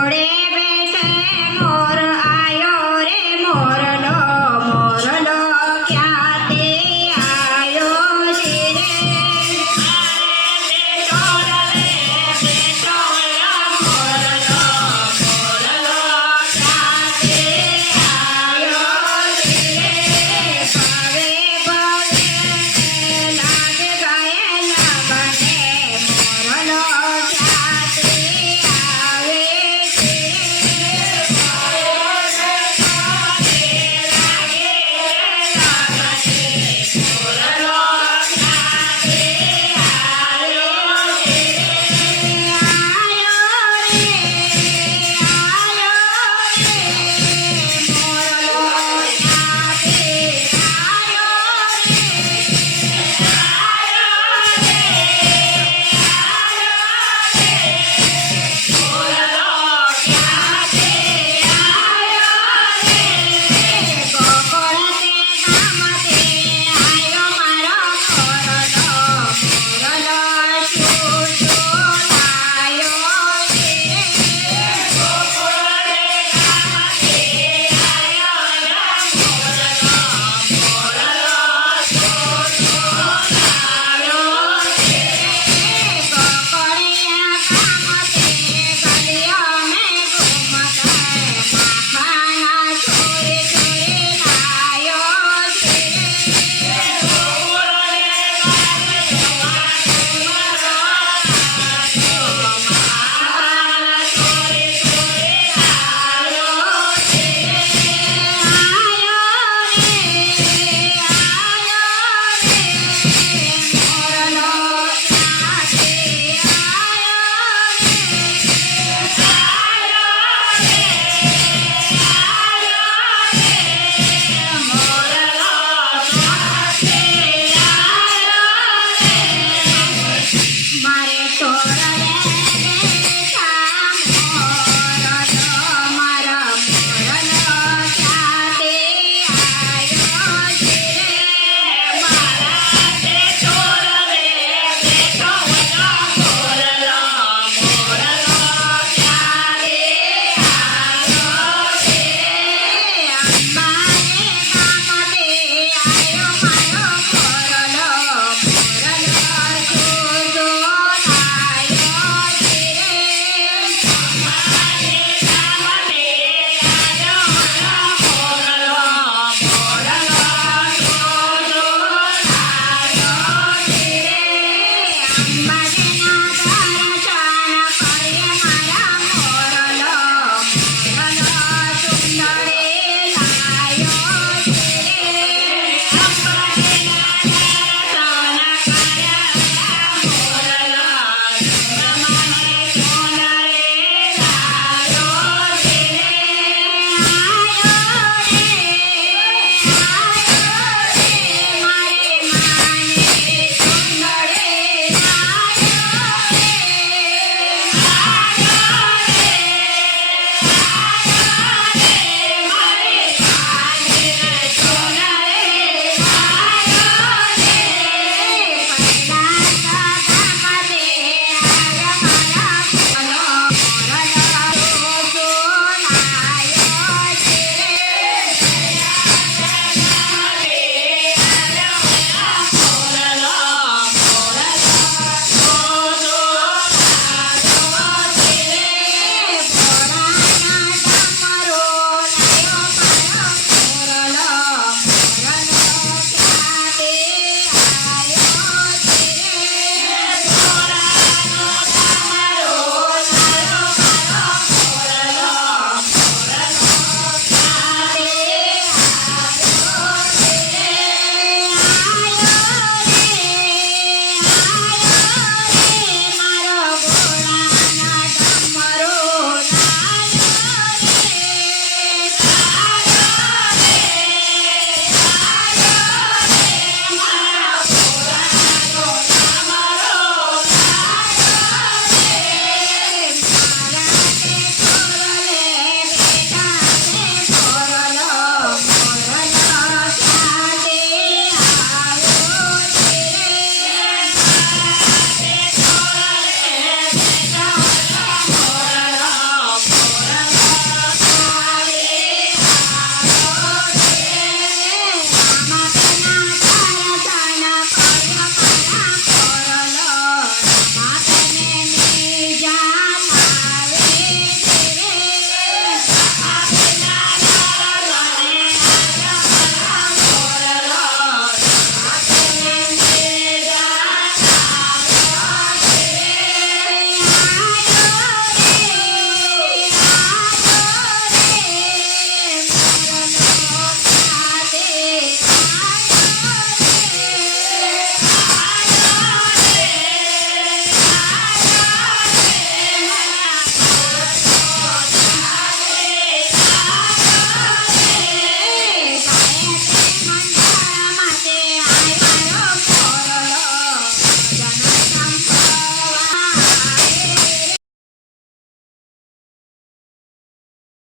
morning.